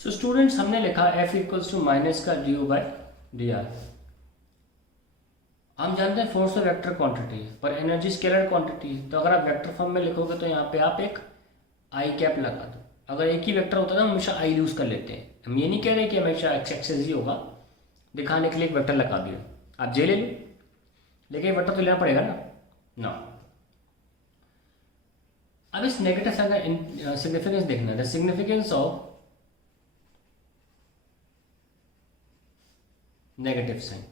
So students हमने लिखा F equals to minus का D U by D are. हम जानते हैं फोर्स तो वेक्टर क्वांटिटी है पर एनर्जी स्केलर क्वांटिटी है, तो अगर आप वेक्टर फॉर्म में लिखोगे तो यहाँ पे आप एक आई कैप लगा दो। अगर एक ही वेक्टर होता है तो हम हमेशा आई यूज़ कर लेते हैं। हम ये नहीं कह रहे कि हमेशा एक्स एक्सेस ही होगा, दिखाने के लिए एक वेक्टर लगा दिया। आप जे ले लो, लेकिन वेक्टर तो लेना पड़ेगा ना। अब इस नेगेटिव साइन का सिग्निफिकेंस देखना है। The significance of negative sign.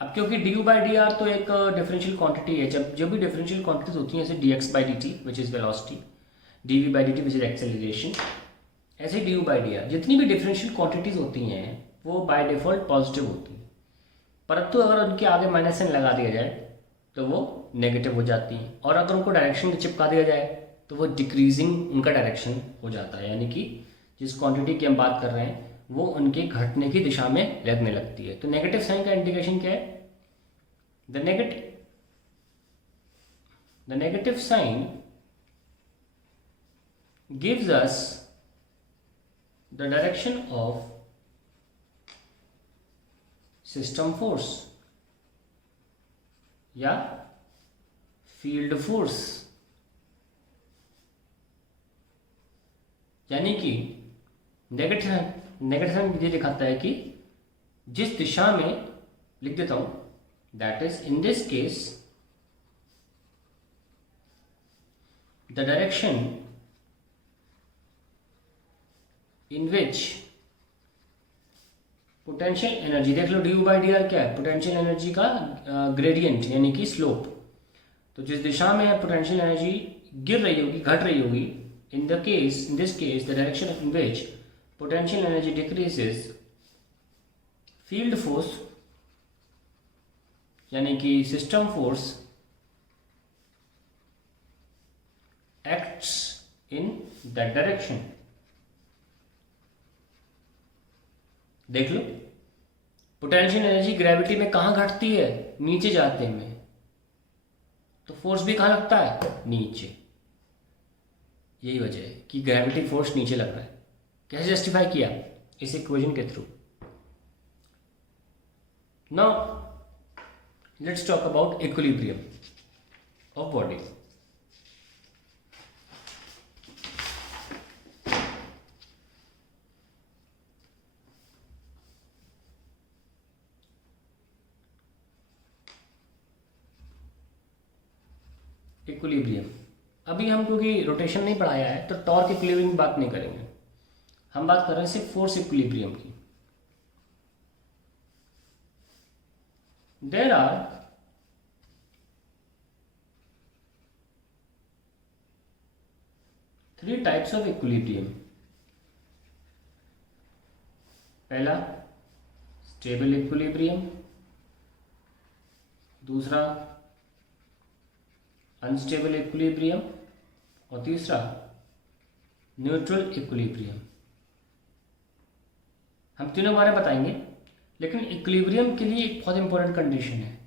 अब क्योंकि D U by D R तो एक डिफरेंशियल क्वांटिटी है, जब जो भी डिफरेंशियल क्वांटिटीज होती हैं जैसे D X by D T which is velocity, D V by D T which is acceleration, ऐसे D U by D R जितनी भी डिफरेंशियल क्वांटिटीज होती हैं वो बाय डिफॉल्ट पॉजिटिव होती हैं, परंतु अगर उनके आगे माइनस साइन लगा दिया जाए तो वो नेगेटिव हो जाती हैं, और अगर उनको डायरेक्शन चिपका दिया जाए तो वो डिक्रीजिंग उनका डायरेक्शन हो जाता है, यानी कि जिस क्वांटिटी की हम बात कर रहे हैं वो उनके घटने की दिशा में लगने लगती है। तो नेगेटिव साइन का इंडिकेशन क्या है? The negative sign gives us the direction of system force या फील्ड फोर्स, यानी कि नेगेटिव साइन ये दिखाता है कि जिस दिशा में, लिख देता हूं, that is in this case the direction in which potential energy, देख लो D U by D R क्या है? पोटेंशियल एनर्जी का ग्रेडियंट यानी कि स्लोप। तो जिस दिशा में पोटेंशियल एनर्जी गिर रही होगी, घट रही होगी, in this case the direction in which potential energy decreases, field force यानी कि system force acts in that direction। देख लो पोटेंशियल एनर्जी ग्रेविटी में कहाँ घटती है? नीचे जाते में, तो फोर्स भी कहाँ लगता है? नीचे। यही वजह है कि ग्रेविटी फोर्स नीचे लग रहा है। कैसे जस्टिफाई किया? इस इक्वेशन के through. Now let's talk about equilibrium of body. Equilibrium अभी हम क्योंकि रोटेशन नहीं पढ़ाया है तो टॉर्क इक्विलिब्रियम की बात नहीं करेंगे, हम बात कर रहे हैं सिर्फ फोर्स इक्विलिब्रियम की। There are three types of equilibrium. पहला स्टेबल इक्विलिब्रियम, दूसरा अनस्टेबल इक्विलिब्रियम, और तीसरा न्यूट्रल इक्विलिब्रियम। हम तीनों बारे बताएंगे, लेकिन इक्विलिब्रियम के लिए एक बहुत इंपॉर्टेंट कंडीशन है।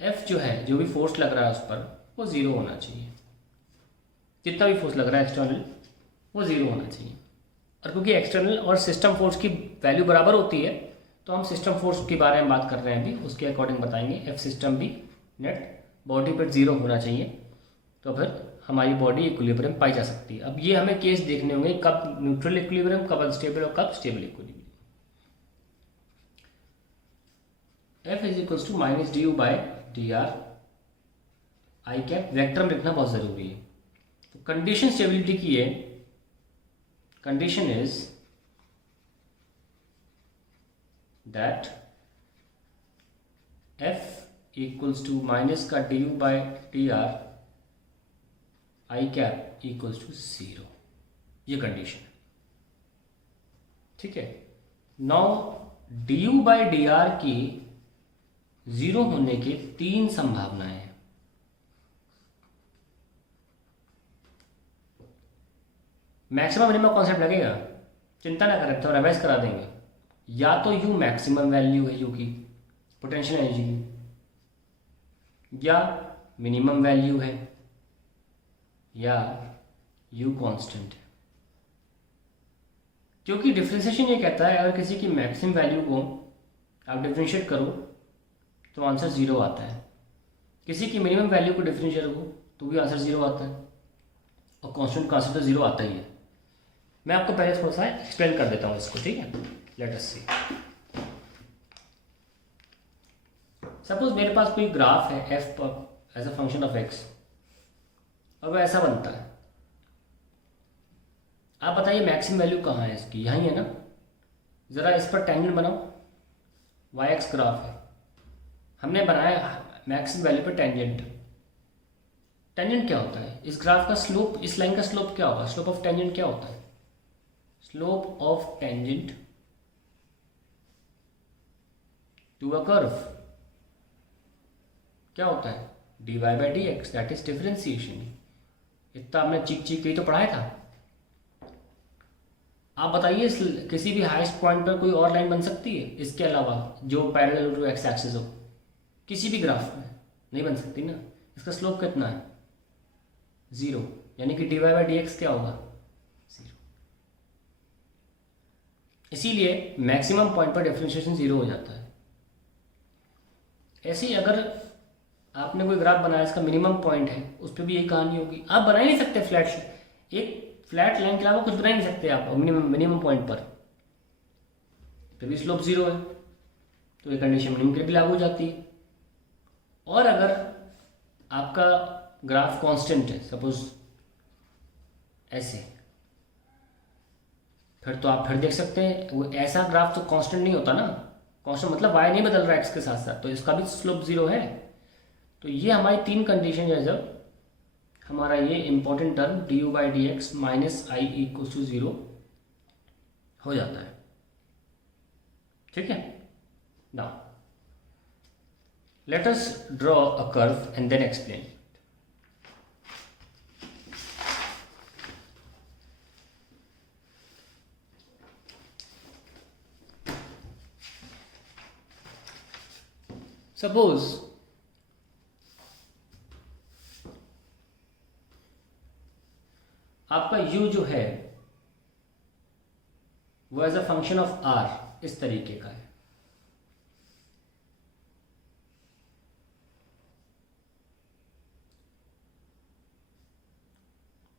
एफ जो है, जो भी फोर्स लग रहा है उस पर, वो जीरो होना चाहिए। जितना भी फोर्स लग रहा है एक्सटर्नल, वो जीरो होना चाहिए। और क्योंकि एक्सटर्नल और सिस्टम फोर्स की वैल्यू बराबर होती है, तो हम सिस्टम फोर्स के बारे में बात कर रहे हैं अभी, उसके अकॉर्डिंग बताएंगे। एफ सिस्टम भी नेट बॉडी पर जीरो होना चाहिए, तो फिर हमारी बॉडी इक्विलिब्रियम पाई जा सकती है। अब ये हमें केस देखने होंगे, कब न्यूट्रल इक्विलिब्रियम, कब अनस्टेबल और कब stable equilibrium. F is equals to minus D U by D R I cap. Vector में लिखना बहुत जरूरी है। तो कंडीशन स्टेबिलिटी की है, condition is that F equals to minus का D U by D R I cap equals to zero. ये कंडीशन है, ठीक है। Now D U by D R की जीरो होने के तीन संभावनाएं हैं। मैक्सिमम मिनिमम कॉन्सेप्ट लगेगा, चिंता ना करें, तो रिवाइज करा देंगे। या तो यू मैक्सिमम वैल्यू है यू की पोटेंशियल एनर्जी की, या मिनिमम वैल्यू है, या u कांस्टेंट है, क्योंकि डिफ्रेंशिएशन ये कहता है अगर किसी की मैक्सिमम वैल्यू को आप डिफ्रेंशिएट करो तो आंसर 0 आता है, किसी की मिनिमम वैल्यू को डिफ्रेंशिएट करो तो भी आंसर 0 आता है, और कांस्टेंट का आंसर तो 0 आता ही है। मैं आपको पहले थोड़ा सा एक्सप्लेन कर देता हूँ इसको, ठीक है। लेट अस सी, सपोज मेरे पास कोई ग्राफ है f पर as a function of x, और वह ऐसा बनता है। आप बताइए मैक्सिमम वैल्यू कहाँ है इसकी, यहीं है ना। ज़रा इस पर टेंजेंट बनाओ, y-x ग्राफ है, हमने बनाया मैक्सिमम वैल्यू पर टेंजेंट। टेंजेंट क्या होता है, इस ग्राफ का स्लोप, इस लाइन का स्लोप क्या होगा, स्लोप ऑफ टेंजेंट क्या होता है, slope of tangent to a curve क्या होता है, dy by D X, that is differentiation. इतना हमने चीख चीख के तो पढ़ाया था। आप बताइए किसी भी हाईएस्ट पॉइंट पर कोई और लाइन बन सकती है इसके अलावा जो पैरेलल टू एक्स एक्सिस हो, किसी भी ग्राफ में नहीं बन सकती ना। इसका स्लोप कितना है, 0, यानी कि dy बाई डी एक्स क्या होगा, 0। इसीलिए मैक्सिमम पॉइंट पर डिफरेंशिएशन 0 हो जाता है। ऐसे ही अगर आपने कोई ग्राफ बनाया, इसका मिनिमम पॉइंट है, उस पर भी यही कहानी होगी। आप बना ही नहीं सकते एक फ्लैट लाइन के अलावा कुछ बना ही नहीं सकते आप मिनिमम पॉइंट पर, फिर भी स्लोप 0 है, तो ये कंडीशन मिनिमम के लिए भी लागू हो जाती है। और अगर आपका ग्राफ कांस्टेंट है, सपोज ऐसे, फिर तो आप फिर देख सकते हैं वो ऐसा ग्राफ तो कांस्टेंट नहीं होता ना। कांस्टेंट मतलब y नहीं बदल रहा है x के साथ साथ, तो इसका भी स्लोप 0 है। तो ये हमारी 3 कंडीशन है जब हमारा ये important term D by D X minus I equal to 0 हो जाता है, ठीक है। Now let us draw a curve and then explain. Suppose आपका u जो है वो as a function of r इस तरीके का है,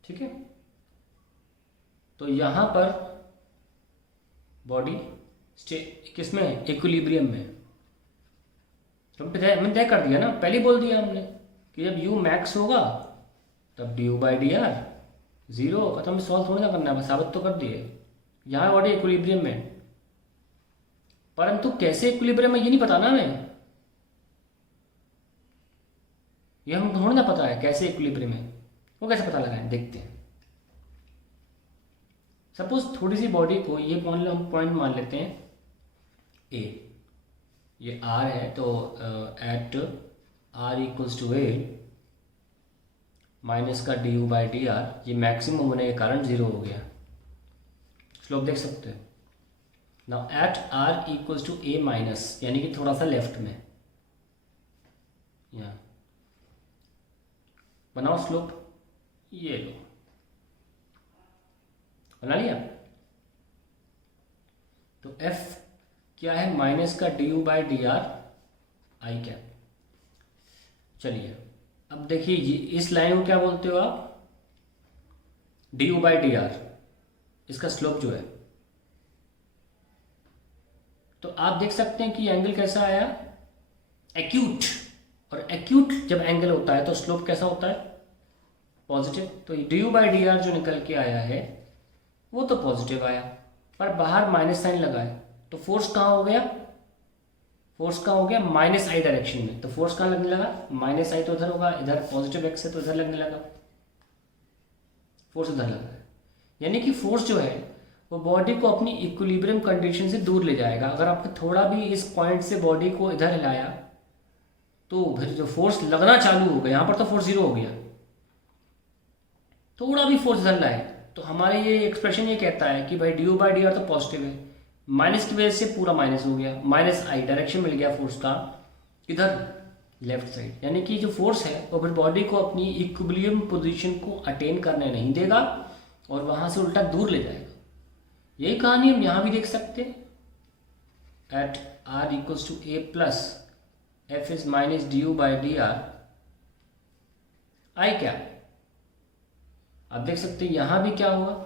ठीक है। तो यहां पर बॉडी किसमें, इक्विलिब्रियम में। तो हमने तय कर दिया ना, पहले बोल दिया हमने कि जब u मैक्स होगा तब du बाई डी आर 0, खत्म। सॉल्व थोड़ी ना करना है, साबित तो कर दिए। यहाँ बॉडी इक्विलिब्रियम में, परंतु कैसे इक्विलिब्रियम में ये नहीं पता ना हमें, ये हम थोड़ी ना पता है कैसे इक्विलिब्रियम में, वो कैसे पता लगाएं, देखते हैं। सपोज थोड़ी सी बॉडी को ये पॉइंट मान लेते हैं a, ये r है, तो at r equals to a minus का D U by D R, ये मैक्सिमम होने के कारण 0 हो गया। स्लोप देख सकते हैं। Now at r equals to a minus, यानी कि थोड़ा सा लेफ्ट में, यहाँ बनाओ स्लोप, ये लो, बना लिया। तो f क्या है, माइनस का D U by D R I cap. चलिए अब देखिए इस लाइन को क्या बोलते हो आप, D U by D are, इसका स्लोप जो है। तो आप देख सकते हैं कि एंगल कैसा आया, एक्यूट। और एक्यूट जब एंगल होता है तो स्लोप कैसा होता है, पॉजिटिव। तो D U by D are जो निकल के आया है वो तो पॉजिटिव आया, पर बाहर माइनस साइन लगा है, तो फोर्स कहाँ हो गया, फोर्स कहाँ हो गया, माइनस आई डायरेक्शन में। तो फोर्स कहाँ लगने लगा, माइनस आई तो इधर होगा, इधर पॉजिटिव एक्स है तो इधर लगने लगा, फोर्स इधर लगा है। यानी कि फोर्स जो है वो बॉडी को अपनी इक्विलिब्रियम कंडीशन से दूर ले जाएगा। अगर आपने थोड़ा भी इस पॉइंट से बॉडी को इधर हिलाया तो फिर जो फोर्स लगना चालू हो गया, यहाँ पर तो फोर्स 0 हो गया, थोड़ा भी फोर्स इधर लाए तो हमारे ये एक्सप्रेशन ये कहता है कि भाई D U by D R तो पॉजिटिव है, माइनस की वजह से पूरा माइनस हो गया, माइनस आई डायरेक्शन मिल गया फोर्स का, किधर लेफ्ट साइड, यानी कि जो फोर्स है वो फिर बॉडी को अपनी इक्विलिब्रियम पोजीशन को अटेन करने नहीं देगा और वहाँ से उल्टा दूर ले जाएगा। यही कहानी हम यहाँ भी देख सकते हैं। At R equals to A plus F is minus D U by D R I क्या, आप देख सकते हैं यहाँ भी क्या हुआ।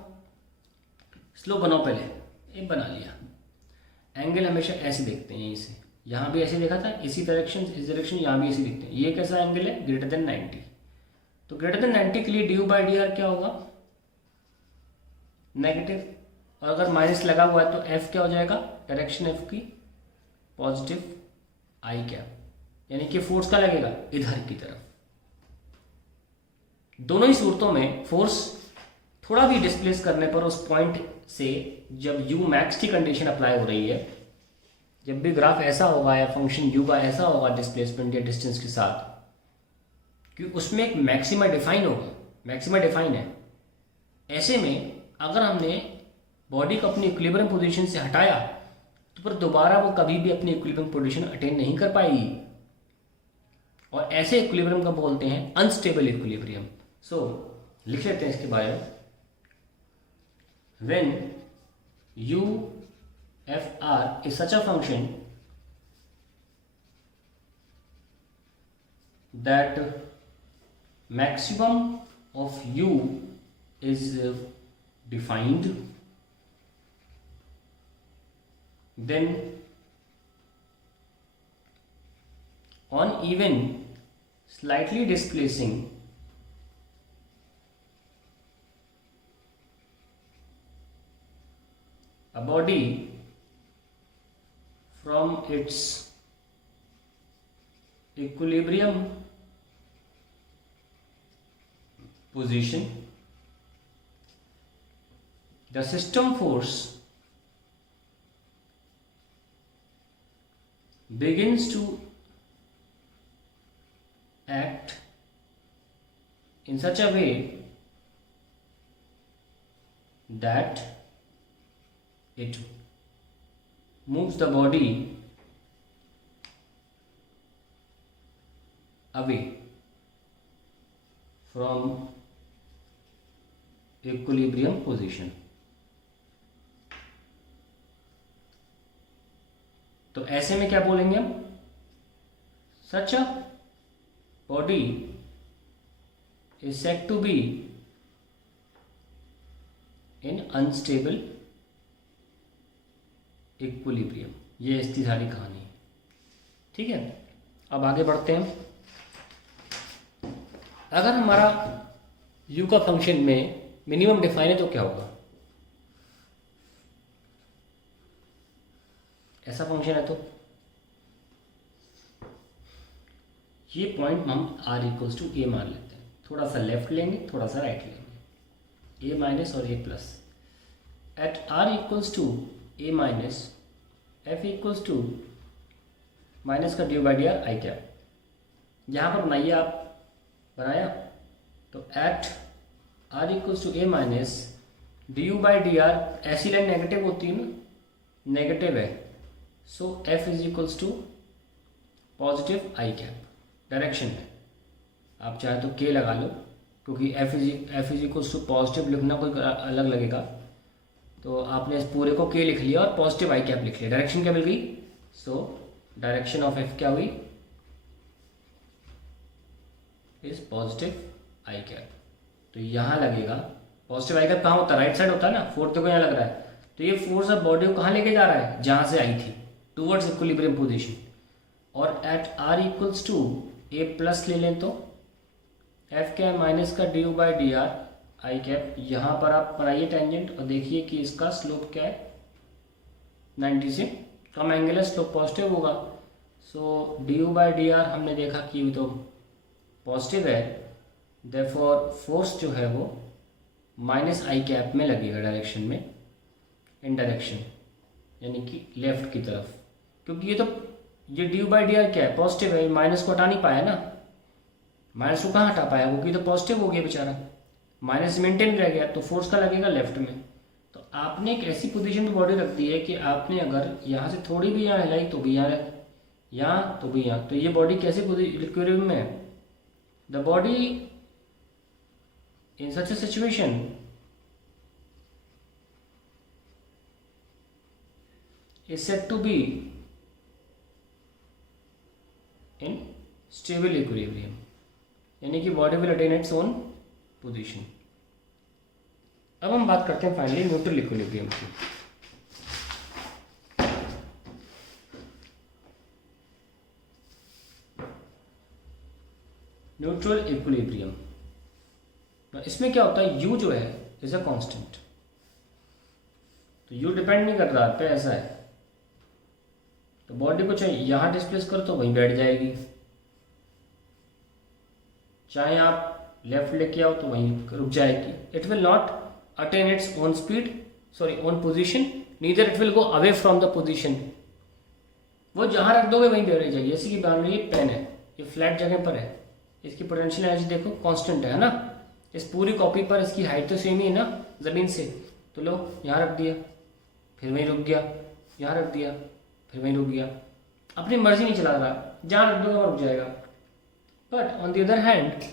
स्लो बनाओ, पहले एक बना लिया। एंगल हमेशा ऐसे देखते हैं, यहीं से यहाँ भी ऐसे देखा था, इसी डायरेक्शन इस डायरेक्शन यहाँ भी ऐसे देखते हैं। ये कैसा एंगल है, ग्रेटर देन 90। तो ग्रेटर देन 90 के लिए D U by D R क्या होगा, नेगेटिव। और अगर माइनस लगा हुआ है तो एफ क्या हो जाएगा, डायरेक्शन एफ की पॉजिटिव आई क्या, यानी कि फोर्स का लगेगा इधर की तरफ। दोनों ही सूरतों में फोर्स थोड़ा भी डिस्प्लेस करने पर उस पॉइंट से जब यू मैक्स की कंडीशन अप्लाई हो रही है, जब भी ग्राफ ऐसा होगा या फंक्शन यू का ऐसा होगा डिस्प्लेसमेंट या डिस्टेंस के साथ, कि उसमें एक मैक्सिमा डिफाइन होगा, मैक्सिमा डिफाइन है। ऐसे में अगर हमने बॉडी को अपनी इक्विलिब्रियम पोजीशन से हटाया तो फिर दोबारा वो कभी भी अपनी इक्विलिब्रियम पोजीशन अटेन नहीं कर पाएगी। और ऐसे इक्विलिब्रियम को बोलते हैं अनस्टेबल इक्विलिब्रियम। सो लिख लेते हैं इसके बारे में। When U F R is such a function that maximum of you is defined, then on even slightly displacing a body from its equilibrium position, the system force begins to act in such a way that it moves the body away from equilibrium position. तो ऐसे में क्या बोलेंगे हम, such a body is said to be in unstable equilibrium. ये इसकी सारी कहानी, ठीक है। अब आगे बढ़ते हैं। अगर हमारा u का फंक्शन में मिनिमम डिफाइन है तो क्या होगा, ऐसा फंक्शन है तो ये पॉइंट हम r इक्वल्स टू ए मान लेते हैं। थोड़ा सा लेफ्ट लेंगे, थोड़ा सा राइट लेंगे, a माइनस और a plus. At r equals to a minus f equals to minus का D by D R I क्या, यहाँ पर बनाइए आप, बनाया तो at r equals to a minus D U by D R, ऐसी लाइन नेगेटिव होती है ना, नेगेटिव है। So f is equals to positive I cap, direction है। आप चाहे तो k लगा लो, क्योंकि f is equals to positive लिखना कोई अलग लगेगा, तो आपने इस पूरे को k लिख लिया और पॉजिटिव आई कैप लिख लिया, डायरेक्शन क्या मिल गई। सो डायरेक्शन ऑफ f क्या हुई, इज पॉजिटिव आई कैप। तो यहाँ लगेगा पॉजिटिव आई कैप, कहाँ होता है, राइट साइड होता है ना, फोर्थ को यहाँ लग रहा है। तो ये फोर्स अब बॉडी को कहाँ लेके जा रहा है, जहाँ से आई थी, टूवर्ड्स इक्विलिब्रियम पोजीशन। और at r equals to a plus ले लें तो f क्या है, माइनस का D U by D R I cap. यहाँ पर आप बनाइए टेंजेंट और देखिए कि इसका स्लोप क्या है, 90 से कम एंगल है, स्लोप पॉजिटिव होगा। So D U by D R हमने देखा कि तो पॉजिटिव है, देयरफॉर फोर्स जो है वो माइनस आई कैप में लगेगा, डायरेक्शन में, इन डायरेक्शन, यानी कि लेफ्ट की तरफ। क्योंकि ये D U by D R क्या है, पॉजिटिव है, माइनस को हटा नहीं पाया ना, माइनस को कहाँ हटा पाया, वो की तो पॉजिटिव हो गया बेचारा, माइनस मेंटेन रह गया, तो फोर्स का लगेगा लेफ्ट में। तो आपने एक ऐसी पोजीशन में बॉडी रख दी है कि आपने अगर यहाँ से थोड़ी भी यहाँ हिलाई तो भी यहाँ तो भी यहाँ, तो ये बॉडी कैसे इक्विलिब्रियम में है? The body in such A situation is said to be in stable equilibrium, यानी कि body will attain its own position. अब हम बात करते हैं फाइनली न्यूट्रल इक्विलिब्रियम की। न्यूट्रल इक्विलिब्रियम, इसमें क्या होता है, u जो है इज अ कांस्टेंट, तो u डिपेंड नहीं कर रहा पे, ऐसा है। तो बॉडी को चाहे यहाँ डिस्प्लेस करो तो वहीं बैठ जाएगी, चाहे आप लेफ्ट लेके आओ तो वहीं रुक जाएगी। It will not attain its own speed, sorry own position, neither it will go away from the position. वो जहाँ रख दोगे वहीं बैठ जाएगी। जैसे कि मान लो ये पेन है, ये फ्लैट जगह पर है, इसकी पोटेंशियल एनर्जी देखो कांस्टेंट है ना। इस पूरी कॉपी पर इसकी हाइट तो सेम ही है ना ज़मीन से, तो लो यहाँ रख दिया, फिर वहीं रुक गया, यहाँ रख दिया, फिर वहीं रुक गया, अपनी मर्जी नहीं चला रहा, जहाँ रख दोगे वहाँ रुक जाएगा। But on the other hand,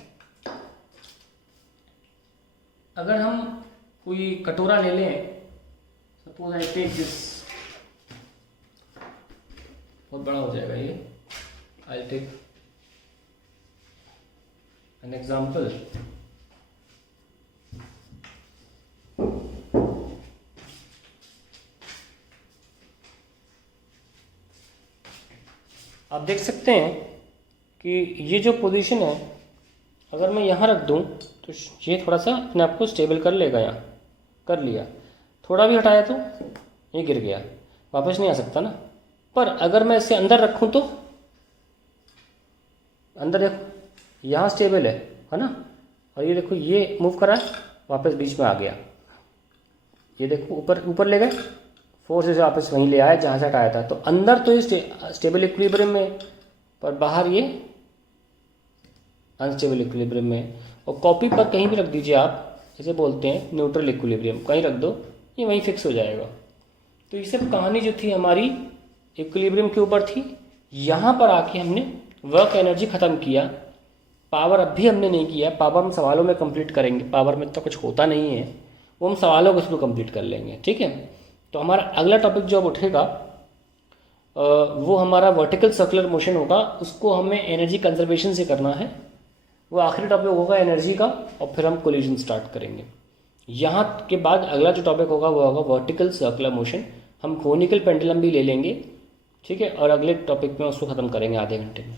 अगर हम कोई कटोरा ले लें, सपोज आई टेक दिस, बहुत बड़ा हो जाएगा ये, आई टेक एन एग्जाम्पल। आप देख सकते हैं कि ये जो पोजीशन है, अगर मैं यहाँ रख दूँ तो ये थोड़ा सा अपने आप को स्टेबल कर लेगा, यहाँ कर लिया, थोड़ा भी हटाया तो ये गिर गया, वापस नहीं आ सकता ना। पर अगर मैं इसे अंदर रखूँ तो अंदर देखो यहाँ स्टेबल है ना, और ये देखो ये मूव करा वापस बीच में आ गया, ये देखो ऊपर ऊपर ले गए, फोर्स से वापस वहीं ले आया जहाँ से हटाया था। तो अंदर तो ये स्टेबल इक्विलिब्रियम में, पर बाहर ये अनस्टेबल इक्विलिब्रियम में। और कॉपी पर कहीं भी रख दीजिए आप, इसे बोलते हैं न्यूट्रल इक्विलिब्रियम, कहीं रख दो ये वहीं फिक्स हो जाएगा। तो ये सब कहानी जो थी हमारी इक्विलिब्रियम के ऊपर थी। यहाँ पर आके हमने वर्क एनर्जी ख़त्म किया, पावर अब भी हमने नहीं किया, पावर हम सवालों में कंप्लीट करेंगे, पावर में तो कुछ होता नहीं है, वो हम सवालों के थ्रू कंप्लीट कर लेंगे, ठीक है। तो हमारा अगला टॉपिक जो अब उठेगा वो हमारा वर्टिकल सर्कुलर मोशन होगा, उसको हमें एनर्जी कंजर्वेशन से करना है, वो आखिरी टॉपिक होगा एनर्जी का, और फिर हम कोलिजन स्टार्ट करेंगे। यहाँ के बाद अगला जो टॉपिक होगा वो होगा वर्टिकल सर्कुलर मोशन, हम कोनिकल पेंडुलम भी ले लेंगे, ठीक है, और अगले टॉपिक में उसको ख़त्म करेंगे आधे घंटे में।